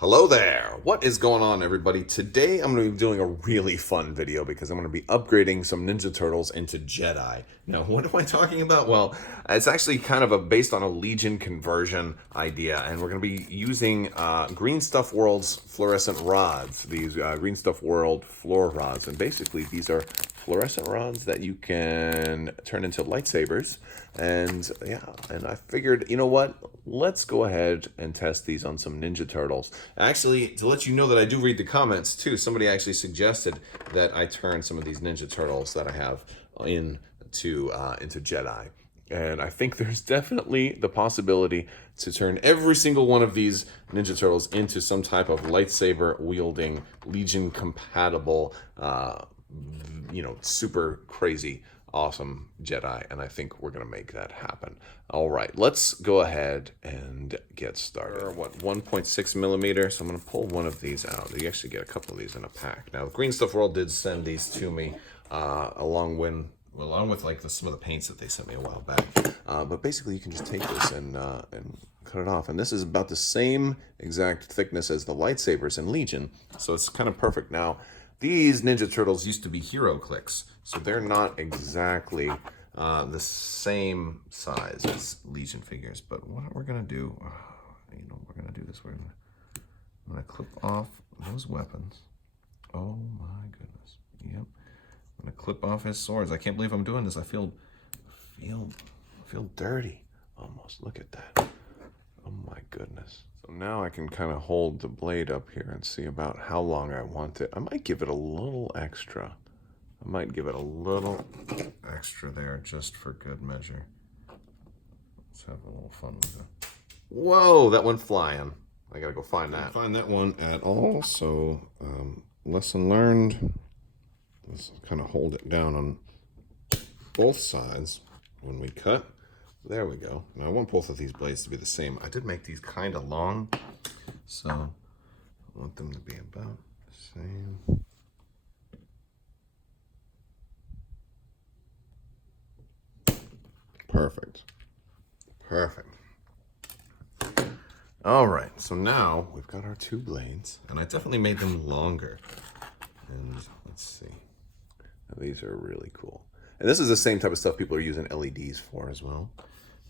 Hello there! What is going on, everybody? Today I'm going to be doing a really fun video because I'm going to be upgrading some Ninja Turtles into Jedi. Now, what am I talking about? Well, it's actually kind of based on a Legion conversion idea, and we're going to be using GreenStuff World's fluorescent rods, these GreenStuff World Fluor Rods, and basically these are fluorescent rods that you can turn into lightsabers. And yeah, and I figured, you know what? Let's go ahead and test these on some Ninja Turtles. Actually, to let you know that I do read the comments too, somebody actually suggested that I turn some of these Ninja Turtles that I have into Jedi. And I think there's definitely the possibility to turn every single one of these Ninja Turtles into some type of lightsaber wielding, Legion compatible, super crazy, awesome Jedi. And I think we're going to make that happen. All right, let's go ahead and get started. What, 1.6 millimeter? So I'm going to pull one of these out. You actually get a couple of these in a pack. Now, GreenStuff World did send these to me along with like some of the paints that they sent me a while back. But basically, you can just take this and cut it off. And this is about the same exact thickness as the lightsabers in Legion, so it's kind of perfect. Now, these Ninja Turtles used to be Hero Clicks, so they're not exactly the same size as Legion figures. But what we're gonna do, we're gonna do this. I'm gonna clip off those weapons. Oh my goodness! Yep. I'm gonna clip off his swords. I can't believe I'm doing this. I feel dirty almost. Look at that. Oh my goodness. So now I can kind of hold the blade up here and see about how long I want it. I might give it a little extra. There just for good measure. Let's have a little fun with it. Whoa, that went flying. I gotta go find that. Find that one at all. So lesson learned. Let's kind of hold it down on both sides when we cut. There we go. Now I want both of these blades to be the same. I did make these kind of long, so I want them to be about the same. Perfect. All right, so now we've got our two blades, and I definitely made them longer. And let's see. These are really cool. And this is the same type of stuff people are using LEDs for as well.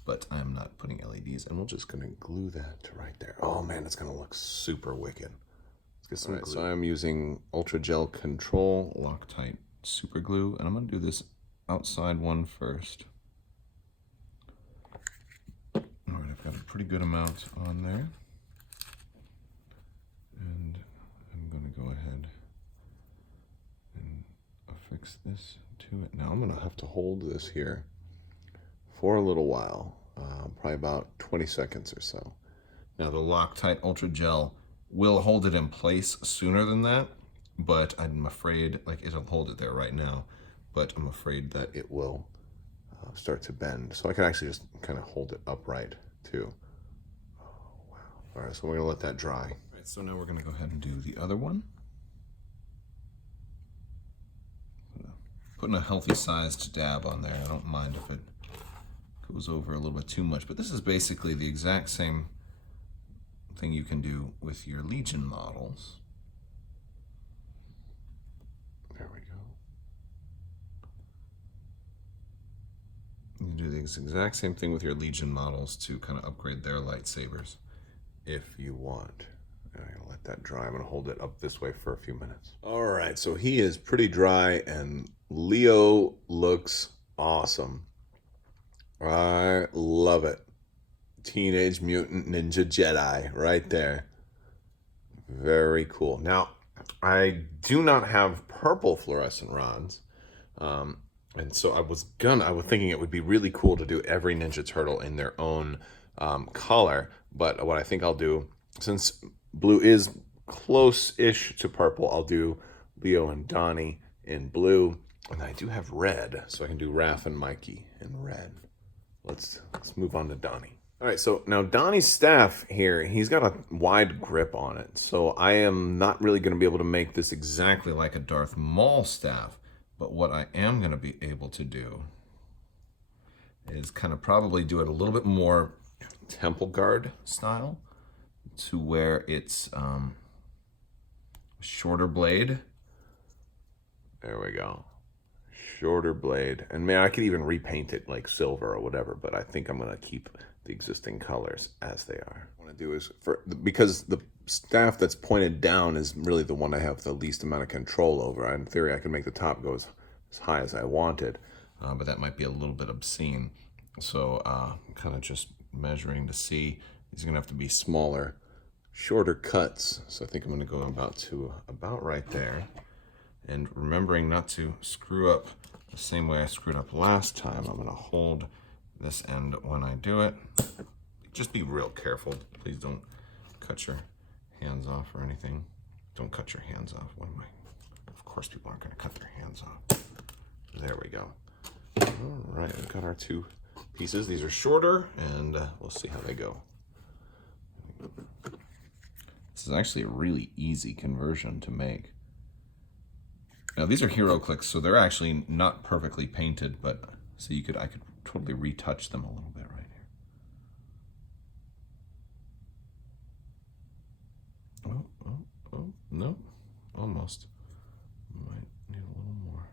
But I'm not putting LEDs, and we're just going to glue that right there. Oh man, it's going to look super wicked. Let's get some glue. So I'm using Ultra Gel Control Loctite Super Glue, and I'm going to do this outside one first. All right, I've got a pretty good amount on there. And I'm going to go ahead and affix this to it. Now I'm going to have to hold this here for a little while, probably about 20 seconds or so. Now the Loctite Ultra Gel will hold it in place sooner than that, but I'm afraid, like, it'll hold it there right now, but I'm afraid that it will start to bend. So I can actually just kind of hold it upright too. Oh, wow. All right, so we're gonna let that dry. All right, so now we're gonna go ahead and do the other one. Putting a healthy sized dab on there. I don't mind if it goes over a little bit too much, but this is basically the exact same thing you can do with your Legion models. There we go. You do the exact same thing with your Legion models to kind of upgrade their lightsabers if you want. I'm gonna let that dry. I'm gonna hold it up this way for a few minutes. All right, so he is pretty dry and Leo looks awesome. I love it. Teenage Mutant Ninja Jedi right there. Very cool. Now, I do not have purple fluorescent rods. And so I was thinking it would be really cool to do every Ninja Turtle in their own color. But what I think I'll do, since blue is close-ish to purple, I'll do Leo and Donnie in blue. And I do have red, so I can do Raph and Mikey in red. Let's move on to Donnie. All right, so now Donnie's staff here, he's got a wide grip on it. So I am not really going to be able to make this exactly like a Darth Maul staff. But what I am going to be able to do is kind of probably do it a little bit more temple guard style to where it's a shorter blade. There we go. Shorter blade. And man, I could even repaint it like silver or whatever, but I think I'm going to keep the existing colors as they are. What I want to do is, because the staff that's pointed down is really the one I have the least amount of control over. In theory, I can make the top go as high as I wanted, but that might be a little bit obscene. So I'm kind of just measuring to see. These are going to have to be smaller, shorter cuts. So I think I'm going to go about right there. And remembering not to screw up the same way I screwed up last time, I'm going to hold this end when I do it. Just be real careful. Please don't cut your hands off or anything. Don't cut your hands off. What am I? Of course people aren't going to cut their hands off. There we go. All right, we've got our two pieces. These are shorter, and we'll see how they go. This is actually a really easy conversion to make. Now these are hero clicks, so they're actually not perfectly painted, but so I could totally retouch them a little bit right here. Oh, no, almost. Might need a little more.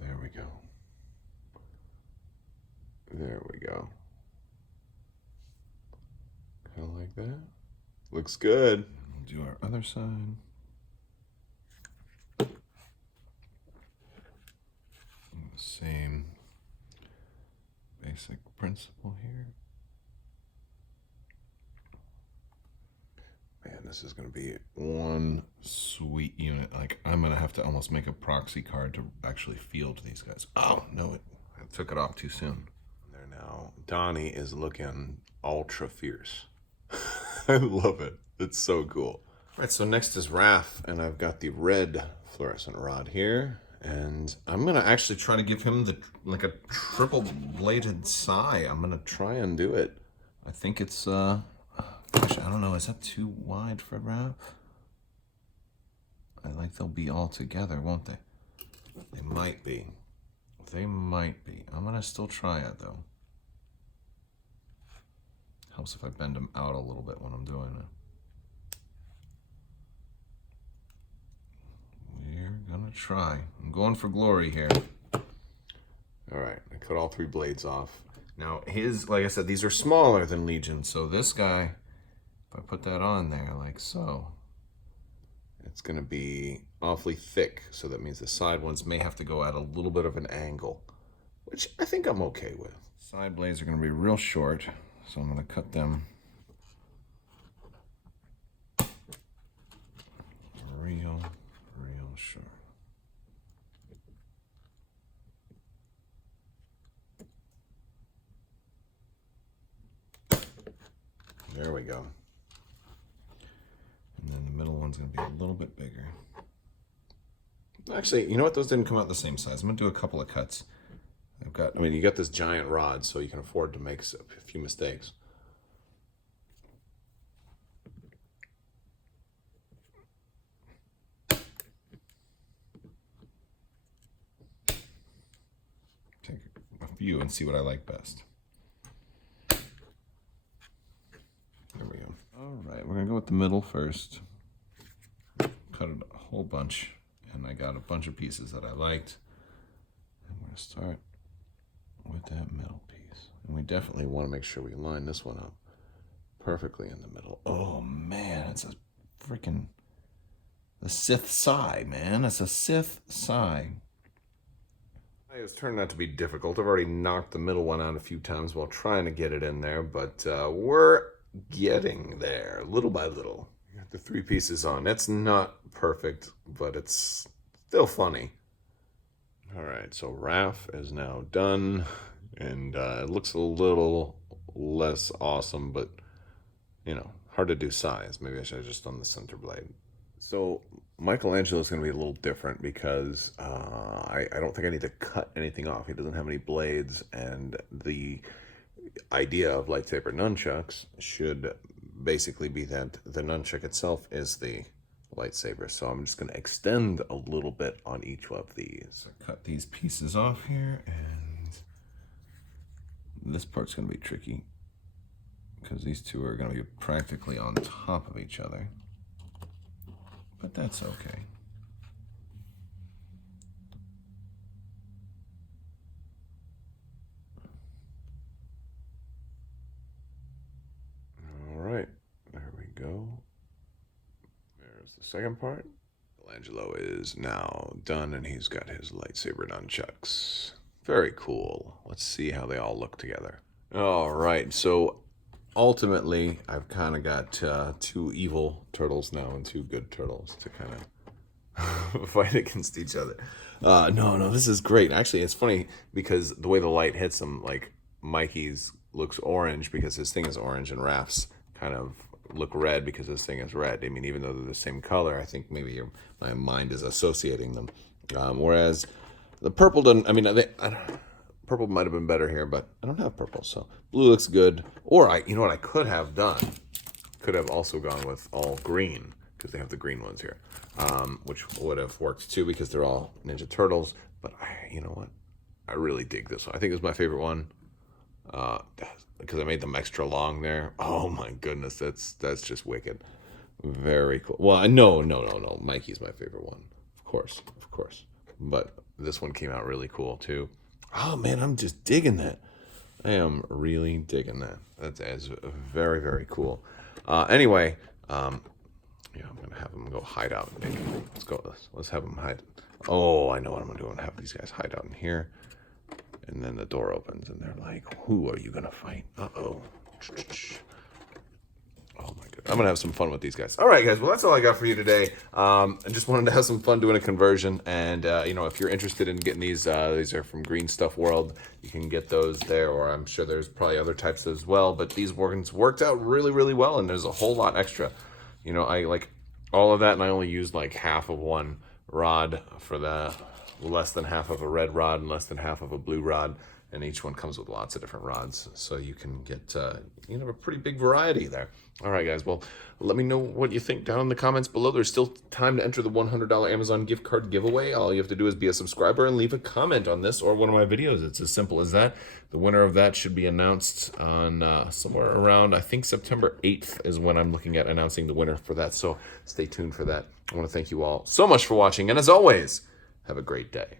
There we go. There we go. Kind of like that. Looks good. We'll do our other side. Same basic principle here. Man, this is going to be one sweet unit. Like, I'm going to have to almost make a proxy card to actually field these guys. Oh, no, I took it off too soon. There now. Donnie is looking ultra fierce. I love it. It's so cool. All right, so next is Raph, and I've got the red fluorescent rod here. And I'm going to actually try to give him like a triple bladed sai. I'm going to try and do it. I think it's, gosh, I don't know. Is that too wide for Raph? I like they'll be all together, won't they? They might be. They might be. I'm going to still try it, though. Helps if I bend them out a little bit when I'm doing it. We're gonna try. I'm going for glory here. All right, I cut all three blades off. Now like I said, these are smaller than Legion, so this guy, if I put that on there like so, it's gonna be awfully thick, so that means the side ones may have to go at a little bit of an angle, which I think I'm okay with. Side blades are gonna be real short, so I'm gonna cut them real short. There we go. And then the middle one's gonna be a little bit bigger. Actually, you know what? Those didn't come out the same size. I'm gonna do a couple of cuts. You got this giant rod, so you can afford to make a few mistakes. Take a few and see what I like best. There we go. All right, we're gonna go with the middle first. Cut it a whole bunch, and I got a bunch of pieces that I liked. I'm gonna start with that middle piece. And we definitely want to make sure we line this one up perfectly in the middle. Oh man, it's the Sith sai, man. It's a Sith sai. It's turned out to be difficult. I've already knocked the middle one out a few times while trying to get it in there, but we're getting there little by little. Got the three pieces on. It's not perfect, but it's still funny. All right, so Raph is now done, and it looks a little less awesome, but, you know, hard to do size. Maybe I should have just done the center blade. So Michelangelo is going to be a little different because I don't think I need to cut anything off. He doesn't have any blades, and the idea of lightsaber nunchucks should basically be that the nunchuck itself is the lightsaber. So I'm just going to extend a little bit on each of these. So cut these pieces off here, and this part's going to be tricky because these two are going to be practically on top of each other. But that's okay. All right, there we go. There's the second part. Michelangelo is now done, and he's got his lightsaber nunchucks. Very cool. Let's see how they all look together. All right, so ultimately, I've kind of got two evil turtles now and two good turtles to kind of fight against each other. No, this is great. Actually, it's funny because the way the light hits him, like Mikey's looks orange because his thing is orange, and Raph's kind of look red because his thing is red. I mean, even though they're the same color, I think maybe my mind is associating them. Whereas the purple doesn't. I mean, purple might have been better here, but I don't have purple, so blue looks good. Or you know what I could have done? Could have also gone with all green because they have the green ones here, which would have worked too because they're all Ninja Turtles. But you know what? I really dig this one. I think it's my favorite one because I made them extra long there. Oh my goodness, that's just wicked. Very cool. Well, no. Mikey's my favorite one, of course. But this one came out really cool too. Oh man, I'm just digging that. I am really digging that. That is very, very cool. Anyway, I'm gonna have them go hide out. Let's go. Let's have them hide. Oh, I know what I'm gonna do. I'm gonna have these guys hide out in here, and then the door opens, and they're like, "Who are you gonna fight?" Uh-oh. Oh my goodness. I'm going to have some fun with these guys. All right, guys. Well, that's all I got for you today. I just wanted to have some fun doing a conversion. And, if you're interested in getting these are from GreenStuff World. You can get those there, or I'm sure there's probably other types as well. But these ones worked out really, really well, and there's a whole lot extra. I like all of that, and I only used like half of one rod for the less than half of a red rod and less than half of a blue rod. And each one comes with lots of different rods, so you can get a pretty big variety there. All right, guys. Well, let me know what you think down in the comments below. There's still time to enter the $100 Amazon gift card giveaway. All you have to do is be a subscriber and leave a comment on this or one of my videos. It's as simple as that. The winner of that should be announced on somewhere around, I think September 8th is when I'm looking at announcing the winner for that. So stay tuned for that. I want to thank you all so much for watching, and as always, have a great day.